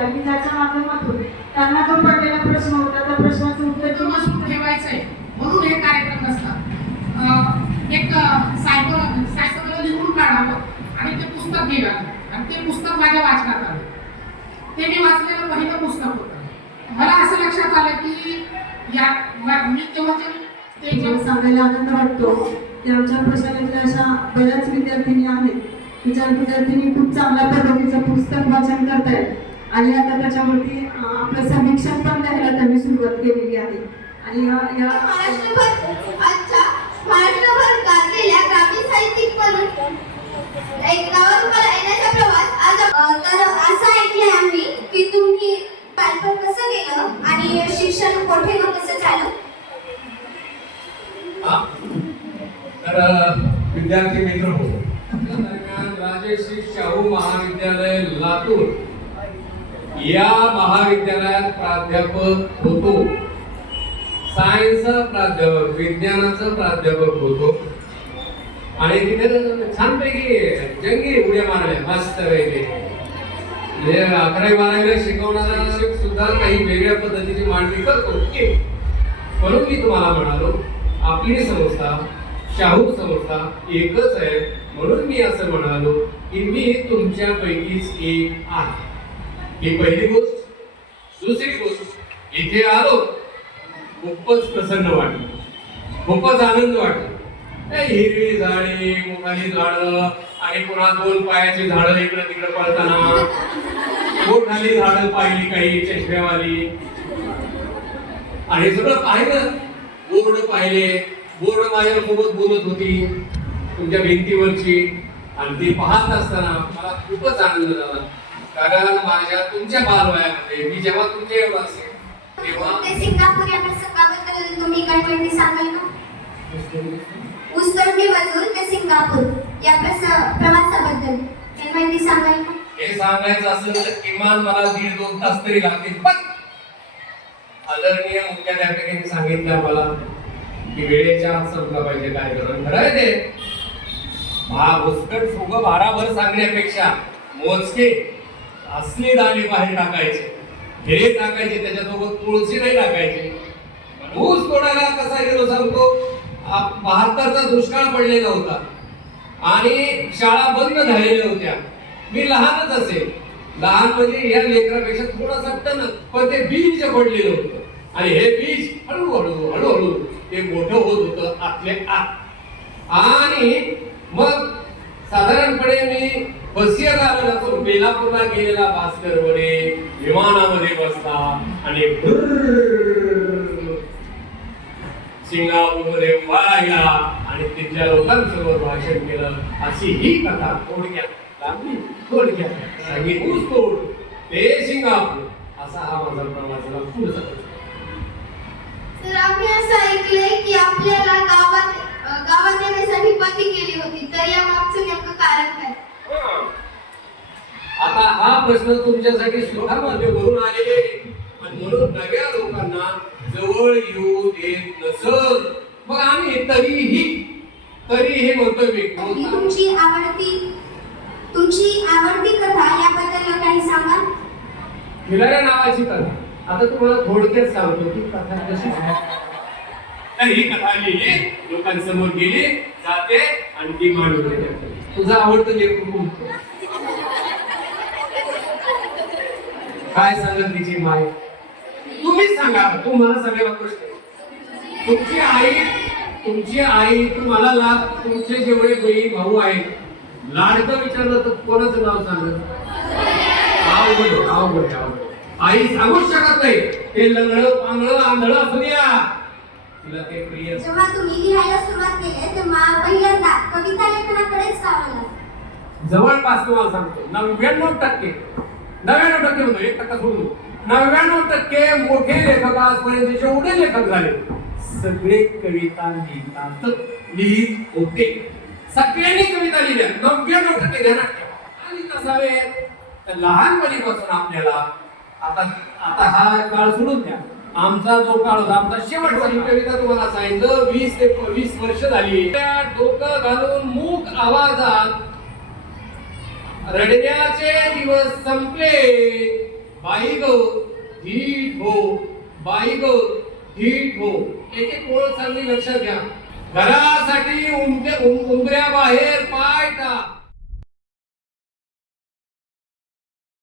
केला की ज्याच्या माध्यमातून त्यांना जो पडलेला प्रश्न होता त्या प्रश्नाचं उत्तर किंवा सुरू ठेवायचंय. म्हणून हे कार्यक्रम असतात एक सायको सायकोला लिहून काढावं आणि ते पुस्तक घ्यावं आणि ते पुस्तक माझ्या वाचनात आलं. ते मी वाचलेलं पहिलं पुस्तक होतं. मला असं लक्षात आलं की या मा- तेव्हा ते- जेव्हा सांगायला आनंद वाटतो की आमच्या प्रशालेतल्या अशा बऱ्याच विद्यार्थिनी आहेत ज्या विद्यार्थिनी खूप चांगल्या पद्धतीचं पुस्तक वाचन करतायत. आणि आता त्याच्यावरती आपलं समीक्षण पण द्यायला त्यांनी सुरुवात केलेली आहे. आणि या- या महाराष्ट्रभर अच्छा महाराष्ट्रभर गाजलेल्या ग्रामीण साहित्यिक म्हणून एक गावात मला येण्याचा प्रवास आज अ, तर असं ऐकलंय आम्ही की तुम्ही बालपण कसं गेलं आणि शिक्षण कसं झालं? हा? तर विद्यार्थी मित्र हो. राजश्री शाहू महाविद्यालय लातूर. या महाविद्यालयात प्राध्यापक होतो. सायन्स प्राध्यापक विज्ञानाचा प्राध्यापक होतो. आणि तिथे छानपैकी जंगी उड्या मारल्या मस्त पैकी. म्हणजे अकरावी बारावीला शिकवणारा शिक्षक सुद्धा काही वेगळ्या पद्धतीची मांडणी करतो म्हणून मी तुम्हाला म्हणालो आपली संस्था शाहू संस्था एकच आहे. म्हणून मी असं म्हणालो की मी तुमच्यापैकीच एक आहे. ही पहिली गोष्ट. दुसरी गोष्ट इथे आलो खूपच प्रसन्न वाटलं. खूपच आनंद वाटला. हिरवी झाडे मोठाली झाड आणि पुन्हा दोन पायाची झाडं इकडं तिकडं पळताना. मोठाली झाडं पाहिली काही चष्म्यावाली आणि सगळं पाहिलं. बोर्ड पाहिले. बोर्ड माझ्यासोबत बोलत होती तुमच्या भिंतीवरची. आणि ती पाहत असताना मला खूपच आनंद झाला. कारण माझ्या तुमच्या बालवयामध्ये मी जेव्हा तुमच्या एवढं असेल तेव्हा ते सिंगापूर या प्रसंगाबद्दल तुम्ही काही माहिती सांगाल का? ऊसतोडणी मजूर ते सिंगापूर या प्रस प्रवासाबद्दल. काही माहिती सांगाल का? हे सांगायचं असेल तर किमान मला दीड दोन तास तरी लागतील. पण आदरणीय मुख्याध्यापकांनी सांगितलं मला की वेळेच्या आत संपला पाहिजे काय खरं आहे ते. हा घुसकट फुग भाराभर सांगण्यापेक्षा मोजके असली दाणे बाहेर टाकायचे. हे टाकायचे त्याच्यासोबत तुळशी नाही टाकायचे. ऊस तोडायला कसा गेलो सांगतो? भारताचा बहात्तरचा दुष्काळ पडलेला होता. आणि शाळा बंद झालेल्या होत्या. मी लहानच असेल. लहान म्हणजे या लेकरापेक्षा थोडासा टणक पण ते बीज पडलेलं होतं. आणि हे बीज हळूहळू हळूहळू ते मोठं होत होतं आतले आत. आणि मग साधारणपणे मी बसिया आलेला बेलापूरला गेलेला भास्कर वडे विमानामध्ये बसला आणि सिंगापूरमध्ये वाहिला आणि तिथल्या लोकांसोबत भाषण केलं अशी ही कथा थोडक्यात लागली थोडक्यात सांगितलं ऊस तोड ते सिंगापूर असा हा माझा प्रवासाला पुढचा तर आम्ही असं ऐकलंय की आपल्याला गावात गावात येण्यासाठी पती केली होती तर या मागचं नेमकं कारण काय आता हा प्रश्न तुमच्यासाठी सुद्धा माध्यमातून आलेले. आणि म्हणून नव्या लोकांना जवळ येऊ देत नसत मग आम्ही तरीही तरीही म्हणतोय मी तुमची आवडती तुमची आवडती कथा याबद्दल काही सांगा? खिलाऱ्या नावाची कथा. आता तुम्हाला थोडक्यात सांगतो ती कथा कशी ही कथा लिहिली लोकांसमोर गेली जाते आणि ती मांडली तुझं आवडतं लेखक काय सांगत तिची माय? तुम्हीच सांगा तुम्हाला सांगायला प्रश्न. तुमची आई तुमची आई तुम्हाला लाभ तुमचे जेवढे बहीण भाऊ आहेत लाडकं विचारलं तर कोणाचं नाव सांगत? आहे. आई सांगूच शकत नाही. ते लंगडं पांगळं आंधळं असू द्या. तिला ते प्रिय जेव्हा तुम्ही लिहायला सुरुवात केली तेव्हा पहिल्यांदा कविता लेखनाकडेच जवळपास तुम्हाला सांगतो नव्याण्णव टक्के. नव्याण्णव टक्के म्हणतो एक टक्का सोडून नव्याण्णव टक्के मोठे लेखक आजपर्यंत जेवढे लेखक झाले सगळे कविता लिहितात. लिहित होते. सगळ्यांनी कविता लिहिल्या. नव्याण्णव टक्के ध्यानात आणि कसावे तर लहानपणीपासून आपल्याला आता आता हा काळ सोडून द्या. आमचा जो काळ होता आमचा शेवटचा कविता तुम्हाला सांगितलं. वीस ते वीस वर्ष झाली. त्या डोकं घालून मूक आवाजात रडण्याचे दिवस संपले. बाई गो धीट हो. बाई गो धीट हो. एक एक ओळ चांगली लक्षात घ्या. घरासाठी उमऱ्या बाहेर